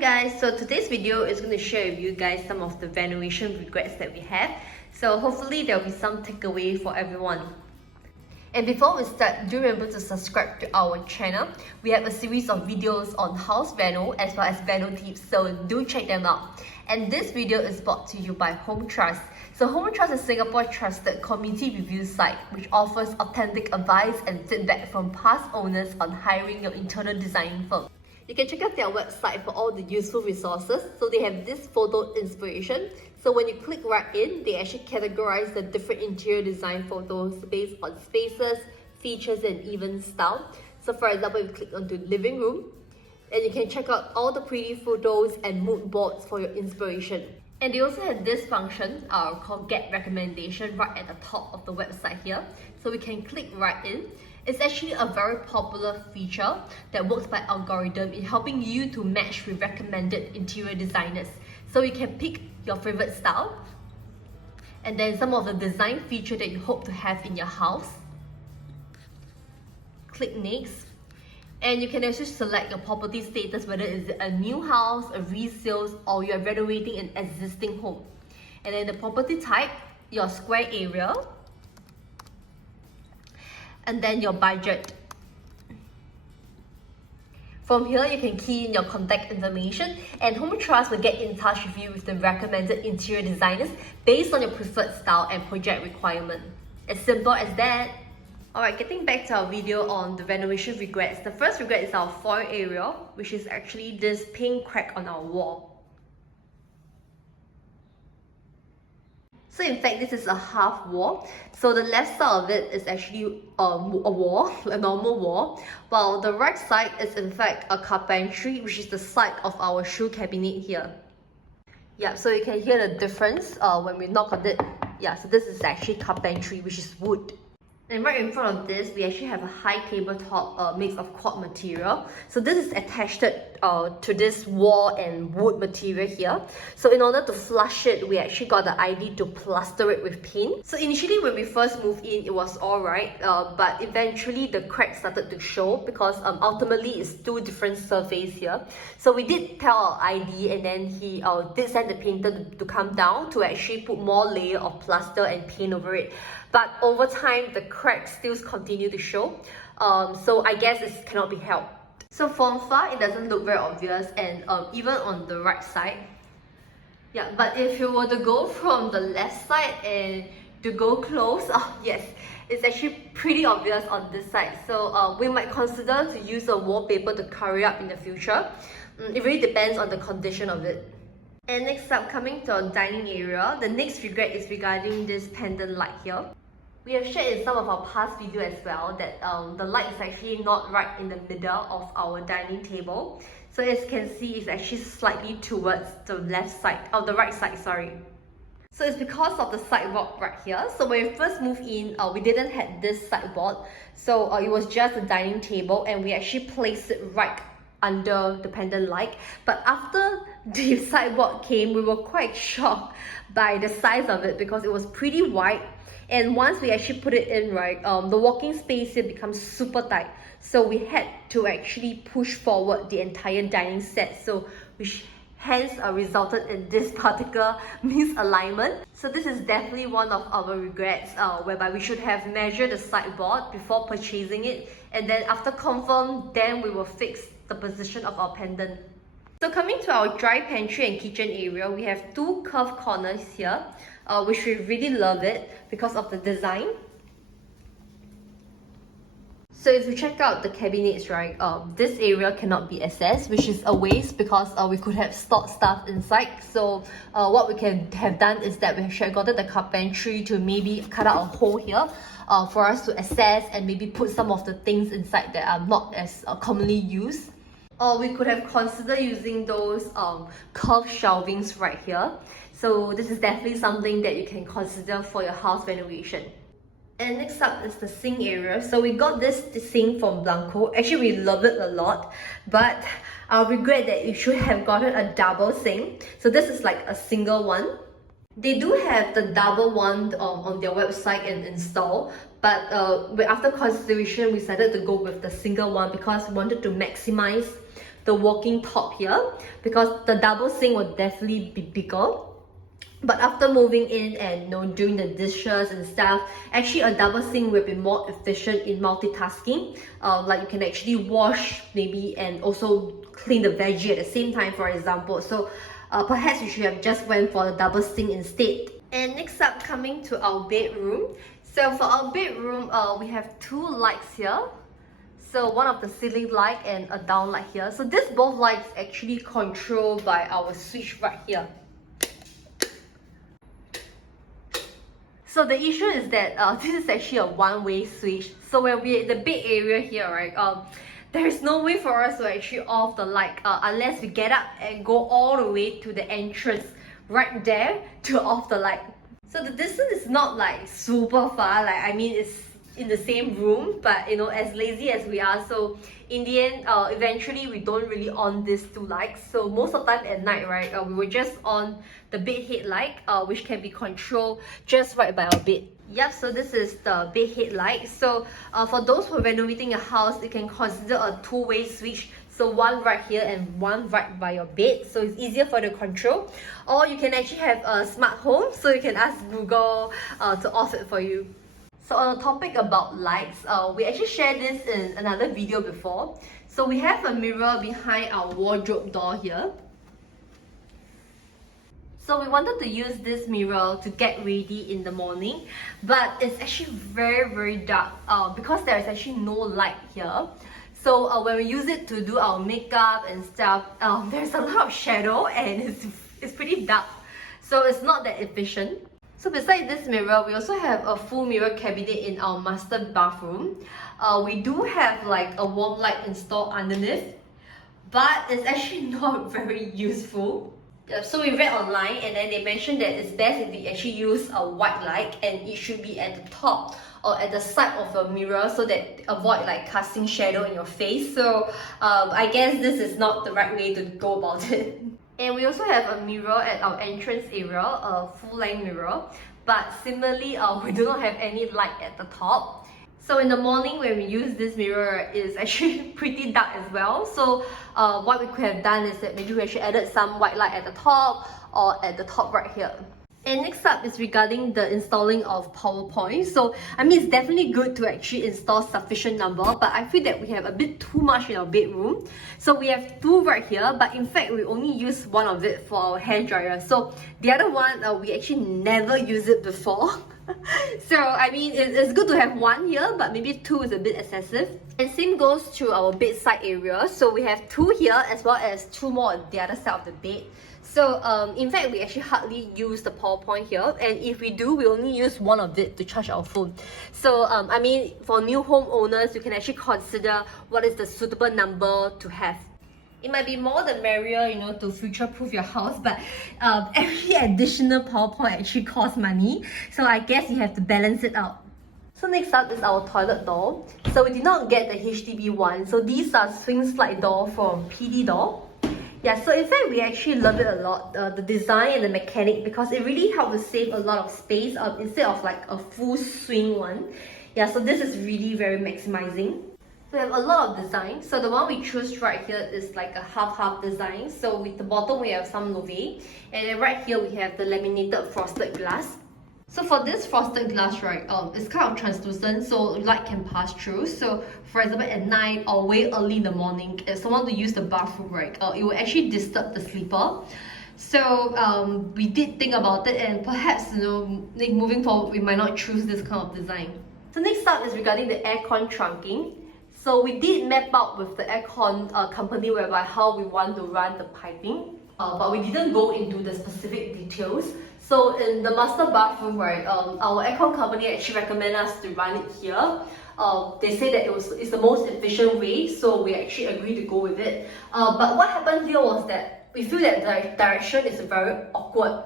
guys, so today's video is going to share with you guys some of the renovation regrets that we have. So hopefully there will be some takeaway for everyone. And before we start, do remember to subscribe to our channel. We have a series of videos on house reno as well as reno tips, so do check them out. And this video is brought to you by Hometrust. So Hometrust is Singapore's trusted community review site which offers authentic advice and feedback from past owners on hiring your interior design firm. You can check out their website for all the useful resources. So they have this photo inspiration. So when you click right in, they actually categorize the different interior design photos based on spaces, features, and even style. So for example, if you click onto living room, and you can check out all the pretty photos and mood boards for your inspiration. And they also have this function called Get Recommendation right at the top of the website here. So we can click right in. It's actually a very popular feature that works by algorithm in helping you to match with recommended interior designers. So you can pick your favorite style and then some of the design feature that you hope to have in your house. Click next. And you can also select your property status, whether it's a new house, a resale, or you're renovating an existing home. And then the property type, your square area, and then your budget. From here, you can key in your contact information and Hometrust will get in touch with you with the recommended interior designers based on your preferred style and project requirement. As simple as that. Alright, getting back to our video on the renovation regrets. The first regret is our foyer area, which is actually this pink crack on our wall. So in fact, this is a half wall. So the left side of it is actually a wall, a normal wall, while the right side is in fact a carpentry, which is the side of our shoe cabinet here. Yeah, so you can hear the difference when we knock on it. Yeah, so this is actually carpentry, which is wood. And right in front of this, we actually have a high tabletop made of quad material. So this is attached to this wall and wood material here. So in order to flush it, we actually got the idea to plaster it with paint. So initially when we first moved in, it was alright, but eventually the cracks started to show because ultimately it's two different surfaces here. So we did tell our ID and then he did send the painter to come down to actually put more layer of plaster and paint over it. But over time, the cracks still continue to show. So I guess it cannot be helped. So from far, it doesn't look very obvious, and even on the right side. Yeah, but if you were to go from the left side and to go close, yes, it's actually pretty obvious on this side. So we might consider to use a wallpaper to cover it up in the future. It really depends on the condition of it. And next up, coming to our dining area, the next regret is regarding this pendant light here. We have shared in some of our past videos as well that the light is actually not right in the middle of our dining table. So as you can see, it's actually slightly towards the left side, or the right side, sorry. So it's because of the sideboard right here. So when we first moved in, we didn't have this sideboard. So it was just a dining table and we actually placed it right under the pendant light. But after the sideboard came, we were quite shocked by the size of it because it was pretty wide. And once we actually put it in, right, the walking space here becomes super tight. So we had to actually push forward the entire dining set. So which hence resulted in this particular misalignment. So this is definitely one of our regrets, whereby we should have measured the sideboard before purchasing it. And then after confirm, then we will fix the position of our pendant. So coming to our dry pantry and kitchen area, we have two curved corners here, which we really love it because of the design. So if you check out the cabinets, right, this area cannot be accessed, which is a waste because we could have stored stuff inside. So what we can have done is that we should have gotten the carpentry to maybe cut out a hole here for us to access and maybe put some of the things inside that are not as commonly used. Or we could have considered using those curved shelvings right here. So this is definitely something that you can consider for your house renovation. And next up is the sink area. So we got this sink from Blanco. Actually, we love it a lot, but I regret that you should have gotten a double sink. So this is like a single one. They do have the double one on their website and install, but after consideration, we decided to go with the single one because we wanted to maximize the walking top here, because the double sink will definitely be bigger. But after moving in and doing the dishes and stuff, actually a double sink will be more efficient in multitasking. Like you can actually wash maybe and also clean the veggie at the same time, for example. So perhaps you should have just went for the double sink instead. And next up, coming to our bedroom. So for our bedroom, we have two lights here. So one of the ceiling light and a down light here. So this both lights actually controlled by our switch right here. So the issue is that this is actually a one-way switch. So when we're in the bed area here, right, there is no way for us to actually off the light unless we get up and go all the way to the entrance right there to off the light. So the distance is not like super far, like I mean it's in the same room, but as lazy as we are, so in the end eventually we don't really on these two lights. So most of the time at night, right, we will just on the bed headlight, which can be controlled just right by our bed. Yep, so this is the bed headlight. So for those who are renovating a house, you can consider a two-way switch. So one right here and one right by your bed, so it's easier for the control. Or you can actually have a smart home, so you can ask Google to off it for you. So on the topic about lights, we actually shared this in another video before. So we have a mirror behind our wardrobe door here. So we wanted to use this mirror to get ready in the morning, but it's actually very dark because there is actually no light here. So when we use it to do our makeup and stuff, there's a lot of shadow and it's pretty dark. So it's not that efficient. So besides this mirror, we also have a full mirror cabinet in our master bathroom. We do have like a warm light installed underneath, but it's actually not very useful. So we read online and then they mentioned that it's best if we actually use a white light and it should be at the top or at the side of a mirror so that avoid like casting shadow in your face. So I guess this is not the right way to go about it. And we also have a mirror at our entrance area, a full-length mirror. But similarly, we do not have any light at the top. So in the morning when we use this mirror, it's actually pretty dark as well. So what we could have done is that maybe we actually added some white light at the top or at the top right here. And next up is regarding the installing of PowerPoint. So I mean it's definitely good to actually install sufficient number, but I feel that we have a bit too much in our bedroom. So we have two right here, but in fact we only use one of it for our hair dryer. So the other one, we actually never use it before. So I mean it's good to have one here, but maybe two is a bit excessive. And same goes to our bedside area. So we have two here as well as two more on the other side of the bed. So in fact we actually hardly use the PowerPoint here, and if we do, we only use one of it to charge our phone. So I mean for new homeowners, you can actually consider what is the suitable number to have. It might be more the merrier, to future-proof your house, but every additional PowerPoint actually costs money. So I guess you have to balance it out. So next up is our toilet door. So we did not get the HDB one. So these are swing slide door from PD door. Yeah, so in fact we actually love it a lot, the design and the mechanic, because it really helped to save a lot of space instead of like a full swing one. Yeah, so this is really very maximizing. We have a lot of design. So the one we choose right here is like a half-half design. So with the bottom we have some Nouveau, and then right here we have the laminated frosted glass. So for this frosted glass, right, it's kind of translucent, so light can pass through. So for example, at night or way early in the morning, if someone to use the bathroom, right, it will actually disturb the sleeper. So we did think about it, and perhaps moving forward we might not choose this kind of design. So next up is regarding the aircon trunking. So we did map out with the aircon company whereby how we want to run the piping, but we didn't go into the specific details. So in the master bathroom, right, our aircon company actually recommend us to run it here. They say that it's the most efficient way, so we actually agreed to go with it. But what happened here was that we feel that the direction is very awkward,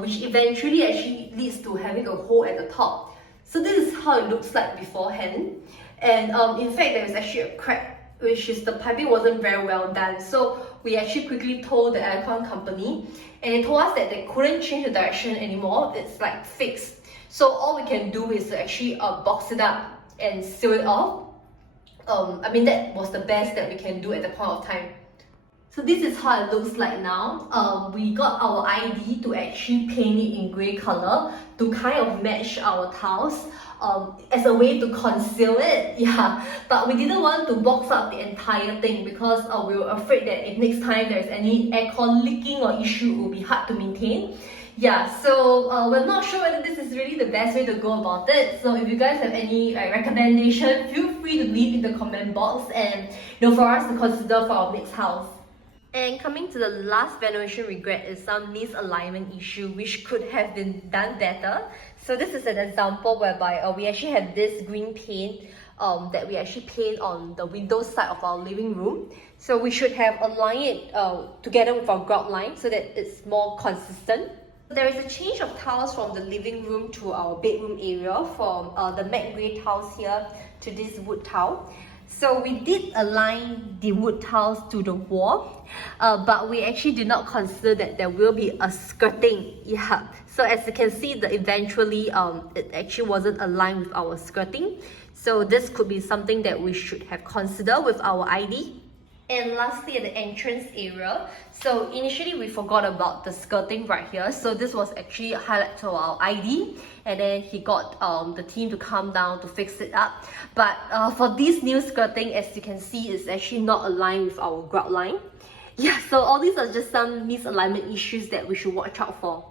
which eventually actually leads to having a hole at the top. So this is how it looks like beforehand. And in fact, there is actually a crack, which is the piping wasn't very well done. So we actually quickly told the aircon company, and they told us that they couldn't change the direction anymore. It's like fixed. So all we can do is to actually box it up and seal it off. I mean that was the best that we can do at the point of time. So this is how it looks like now. We got our ID to actually paint it in grey color to kind of match our tiles as a way to conceal it. Yeah, but we didn't want to box up the entire thing because we were afraid that if next time there's any aircon leaking or issue, it will be hard to maintain. Yeah, so we're not sure whether this is really the best way to go about it. So if you guys have any recommendation, feel free to leave in the comment box and for us to consider for our next house. And coming to the last renovation regret is some misalignment issue which could have been done better. So this is an example whereby we actually have this green paint that we actually paint on the window side of our living room. So we should have aligned it together with our grout line so that it's more consistent. There is a change of tiles from the living room to our bedroom area, from the matte grey tiles here to this wood tile. So we did align the wood tiles to the wall, but we actually did not consider that there will be a skirting. Yeah. So as you can see, eventually it actually wasn't aligned with our skirting. So this could be something that we should have considered with our ID. And lastly, at the entrance area, so initially we forgot about the skirting right here. So this was actually highlighted to our ID, and then he got the team to come down to fix it up. But for this new skirting, as you can see, it's actually not aligned with our grout line. Yeah, so all these are just some misalignment issues that we should watch out for.